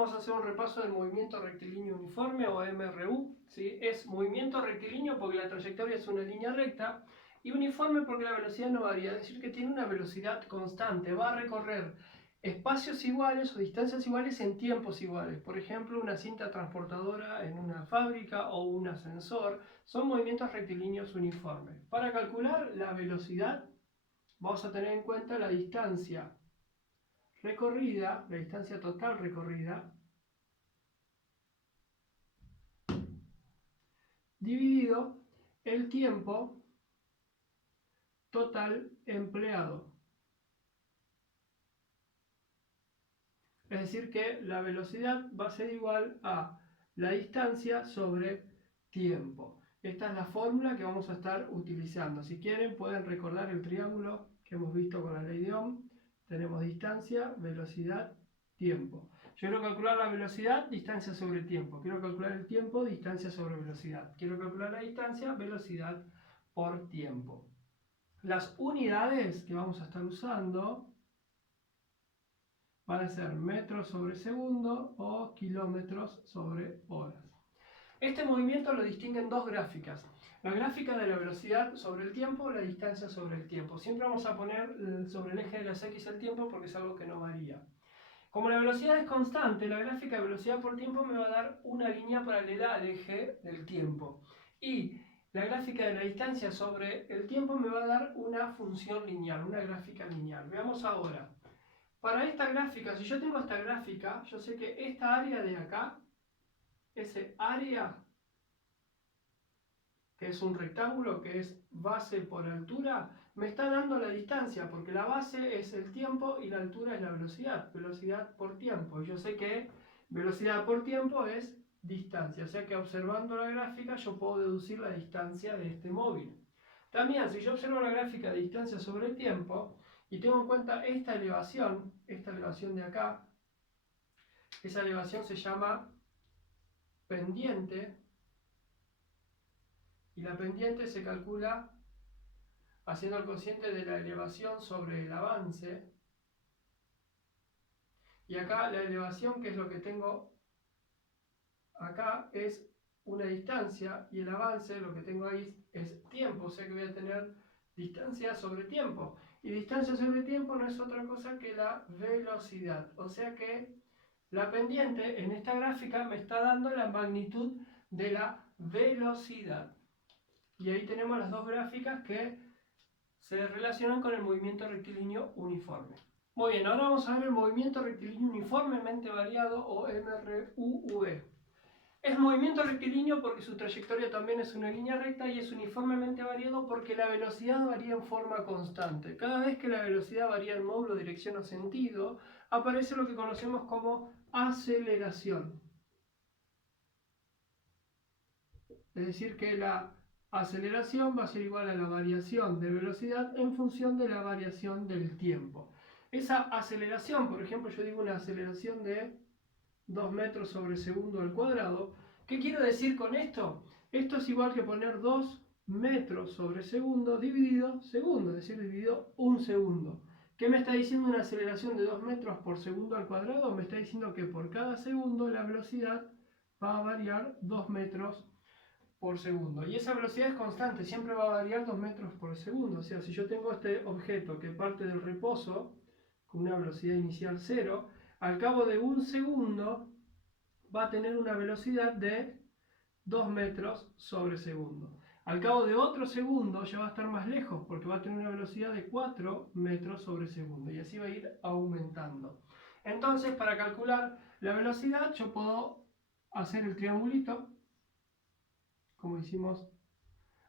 vamos a hacer un repaso del movimiento rectilíneo uniforme o MRU. ¿Sí? Es movimiento rectilíneo porque la trayectoria es una línea recta y uniforme porque la velocidad no varía, es decir que tiene una velocidad constante, va a recorrer espacios iguales o distancias iguales en tiempos iguales. Por ejemplo, una cinta transportadora en una fábrica o un ascensor son movimientos rectilíneos uniformes. Para calcular la velocidad vamos a tener en cuenta la distancia recorrida, la distancia total recorrida, dividido el tiempo total empleado. Es decir que la velocidad va a ser igual a la distancia sobre tiempo. Esta es la fórmula que vamos a estar utilizando. Si quieren pueden recordar el triángulo que hemos visto con la ley de Ohm. Tenemos distancia, velocidad, tiempo. Yo quiero calcular la velocidad, distancia sobre tiempo. Quiero calcular el tiempo, distancia sobre velocidad. Quiero calcular la distancia, velocidad por tiempo. Las unidades que vamos a estar usando van a ser metros sobre segundo o kilómetros sobre horas. Este movimiento lo distinguen dos gráficas. La gráfica de la velocidad sobre el tiempo, la distancia sobre el tiempo. Siempre vamos a poner sobre el eje de las X el tiempo porque es algo que no varía. Como la velocidad es constante, la gráfica de velocidad por tiempo me va a dar una línea paralela al eje del tiempo. Y la gráfica de la distancia sobre el tiempo me va a dar una función lineal, una gráfica lineal. Veamos ahora. Para esta gráfica, si yo tengo esta gráfica, yo sé que esta área de acá, ese área, que es un rectángulo, que es base por altura, me está dando la distancia, porque la base es el tiempo y la altura es la velocidad, velocidad por tiempo. Yo sé que velocidad por tiempo es distancia, o sea que observando la gráfica yo puedo deducir la distancia de este móvil. También, si yo observo la gráfica de distancia sobre el tiempo, y tengo en cuenta esta elevación de acá, esa elevación se llama pendiente y la pendiente se calcula haciendo el cociente de la elevación sobre el avance. Y acá la elevación, que es lo que tengo acá, es una distancia y el avance, lo que tengo ahí es tiempo, o sea que voy a tener distancia sobre tiempo. Y distancia sobre tiempo no es otra cosa que la velocidad, o sea que la pendiente en esta gráfica me está dando la magnitud de la velocidad. Y ahí tenemos las dos gráficas que se relacionan con el movimiento rectilíneo uniforme. Muy bien, ahora vamos a ver el movimiento rectilíneo uniformemente variado o MRUV. Es movimiento rectilíneo porque su trayectoria también es una línea recta y es uniformemente variado porque la velocidad varía en forma constante. Cada vez que la velocidad varía en módulo, dirección o sentido, aparece lo que conocemos como aceleración. Es decir que la aceleración va a ser igual a la variación de velocidad en función de la variación del tiempo. Esa aceleración, por ejemplo, yo digo una aceleración de 2 metros sobre segundo al cuadrado. ¿Qué quiero decir con esto? Esto es igual que poner 2 metros sobre segundo dividido segundo, es decir, dividido un segundo. ¿Qué me está diciendo una aceleración de 2 metros por segundo al cuadrado? Me está diciendo que por cada segundo la velocidad va a variar 2 metros por segundo. Y esa velocidad es constante, siempre va a variar 2 metros por segundo. O sea, si yo tengo este objeto que parte del reposo con una velocidad inicial 0, al cabo de un segundo va a tener una velocidad de 2 metros sobre segundo. Al cabo de otro segundo ya va a estar más lejos porque va a tener una velocidad de 4 metros sobre segundo. Y así va a ir aumentando. Entonces, para calcular la velocidad, yo puedo hacer el triangulito como hicimos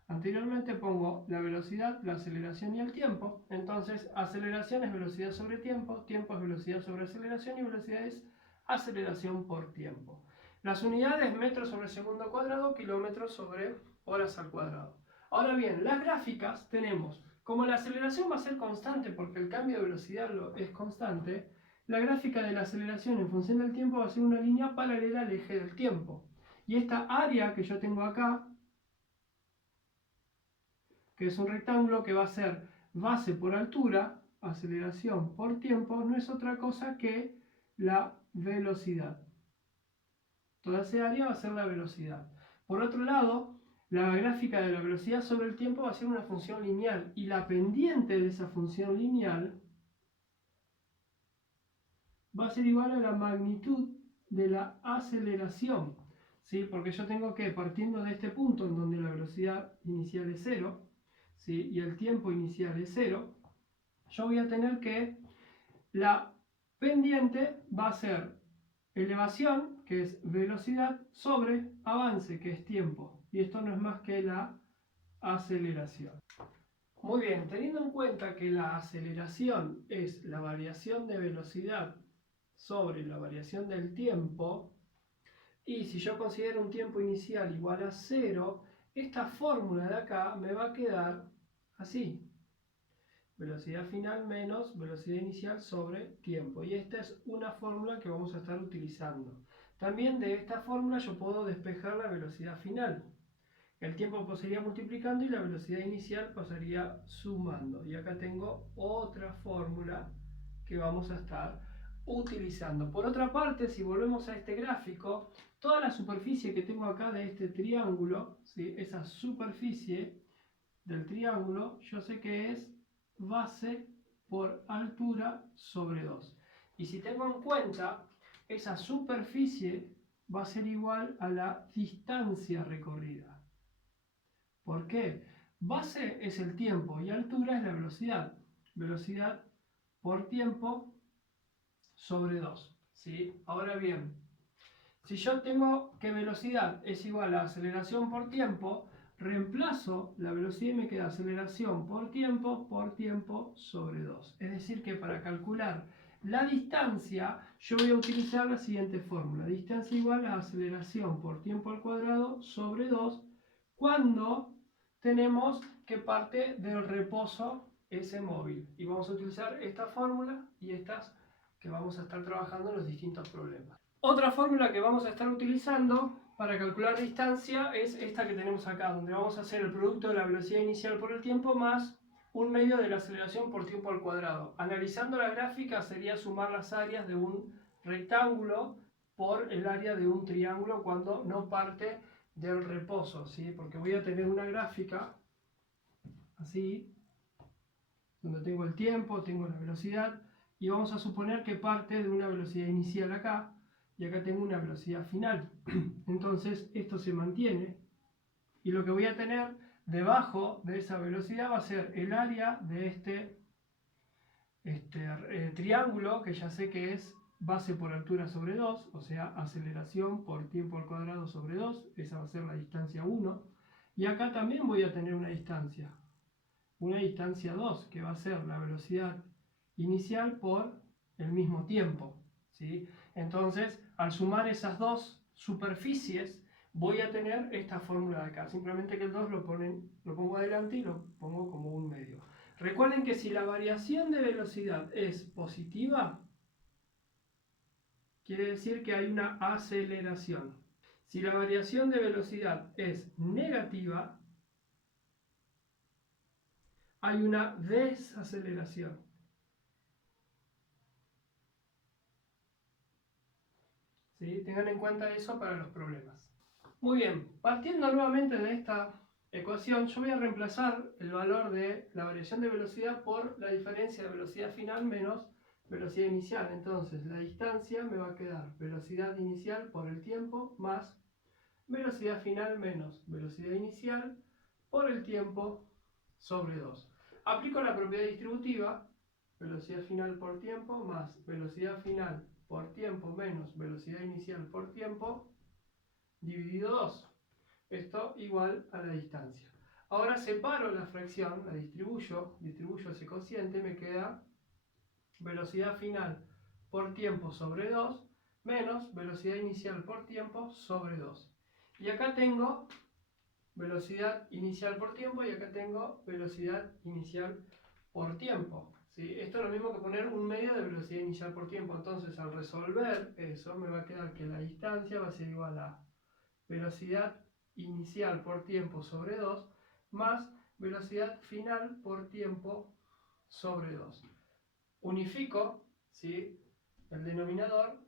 anteriormente. Pongo la velocidad, la aceleración y el tiempo. Entonces, aceleración es velocidad sobre tiempo, tiempo es velocidad sobre aceleración y velocidad es aceleración por tiempo. Las unidades metros sobre segundo al cuadrado, kilómetros sobre horas al cuadrado. Ahora bien, las gráficas tenemos, como la aceleración va a ser constante porque el cambio de velocidad es constante, la gráfica de la aceleración en función del tiempo va a ser una línea paralela al eje del tiempo. Y esta área que yo tengo acá, que es un rectángulo que va a ser base por altura, aceleración por tiempo, no es otra cosa que la velocidad. Toda esa área va a ser la velocidad. Por otro lado, la gráfica de la velocidad sobre el tiempo va a ser una función lineal y la pendiente de esa función lineal va a ser igual a la magnitud de la aceleración, ¿sí? Porque yo tengo que, partiendo de este punto en donde la velocidad inicial es 0, ¿sí? Y el tiempo inicial es 0, yo voy a tener que la pendiente va a ser elevación, que es velocidad, sobre avance, que es tiempo. Y esto no es más que la aceleración. Muy bien, teniendo en cuenta que la aceleración es la variación de velocidad sobre la variación del tiempo, y si yo considero un tiempo inicial igual a 0, esta fórmula de acá me va a quedar así. Velocidad final menos velocidad inicial sobre tiempo. Y esta es una fórmula que vamos a estar utilizando. También de esta fórmula yo puedo despejar la velocidad final. El tiempo pasaría multiplicando y la velocidad inicial pasaría sumando. Y acá tengo otra fórmula que vamos a estar utilizando. Por otra parte, si volvemos a este gráfico, toda la superficie que tengo acá de este triángulo, ¿sí? Esa superficie del triángulo, yo sé que es base por altura sobre 2. Y si tengo en cuenta, esa superficie va a ser igual a la distancia recorrida. ¿Por qué? Base es el tiempo y altura es la velocidad. Velocidad por tiempo sobre 2. ¿Sí? Ahora bien, si yo tengo que velocidad es igual a aceleración por tiempo, reemplazo la velocidad y me queda aceleración por tiempo sobre 2. Es decir que para calcular la distancia yo voy a utilizar la siguiente fórmula. Distancia igual a aceleración por tiempo al cuadrado sobre 2 cuando tenemos que parte del reposo ese móvil. Y vamos a utilizar esta fórmula y estas que vamos a estar trabajando en los distintos problemas. Otra fórmula que vamos a estar utilizando para calcular distancia es esta que tenemos acá, donde vamos a hacer el producto de la velocidad inicial por el tiempo más un medio de la aceleración por tiempo al cuadrado. Analizando la gráfica sería sumar las áreas de un rectángulo por el área de un triángulo cuando no parte del reposo, ¿sí? Porque voy a tener una gráfica así, donde tengo el tiempo, tengo la velocidad, y vamos a suponer que parte de una velocidad inicial acá, y acá tengo una velocidad final. Entonces esto se mantiene, y lo que voy a tener debajo de esa velocidad va a ser el área de este triángulo, que ya sé que es base por altura sobre 2, o sea, aceleración por tiempo al cuadrado sobre 2, esa va a ser la distancia 1, y acá también voy a tener una distancia 2, que va a ser la velocidad inicial por el mismo tiempo, ¿sí? Entonces, al sumar esas dos superficies, voy a tener esta fórmula de acá. Simplemente que el 2 lo pongo adelante y lo pongo como un medio. Recuerden que si la variación de velocidad es positiva, quiere decir que hay una aceleración. Si la variación de velocidad es negativa, hay una desaceleración. ¿Sí? Tengan en cuenta eso para los problemas. Muy bien, partiendo nuevamente de esta ecuación, yo voy a reemplazar el valor de la variación de velocidad por la diferencia de velocidad final menos velocidad inicial. Entonces, la distancia me va a quedar velocidad inicial por el tiempo más velocidad final menos velocidad inicial por el tiempo sobre 2. Aplico la propiedad distributiva, velocidad final por tiempo más velocidad final por tiempo menos velocidad inicial por tiempo dividido 2. Esto igual a la distancia. Ahora separo la fracción, la distribuyo ese cociente, me queda velocidad final por tiempo sobre 2 menos velocidad inicial por tiempo sobre 2. Y acá tengo velocidad inicial por tiempo y acá tengo velocidad inicial por tiempo. ¿Sí? Esto es lo mismo que poner un medio de velocidad inicial por tiempo. Entonces, al resolver eso, me va a quedar que la distancia va a ser igual a velocidad inicial por tiempo sobre 2 más velocidad final por tiempo sobre 2. Unifico, ¿sí?, el denominador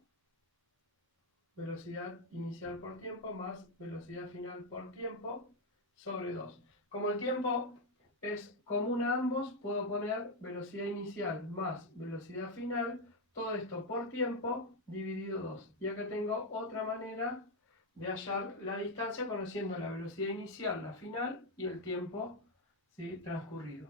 velocidad inicial por tiempo más velocidad final por tiempo sobre 2. Como el tiempo es común a ambos, puedo poner velocidad inicial más velocidad final, todo esto por tiempo dividido 2. Y acá tengo otra manera de hallar la distancia conociendo la velocidad inicial, la final y el tiempo, ¿sí?, transcurrido.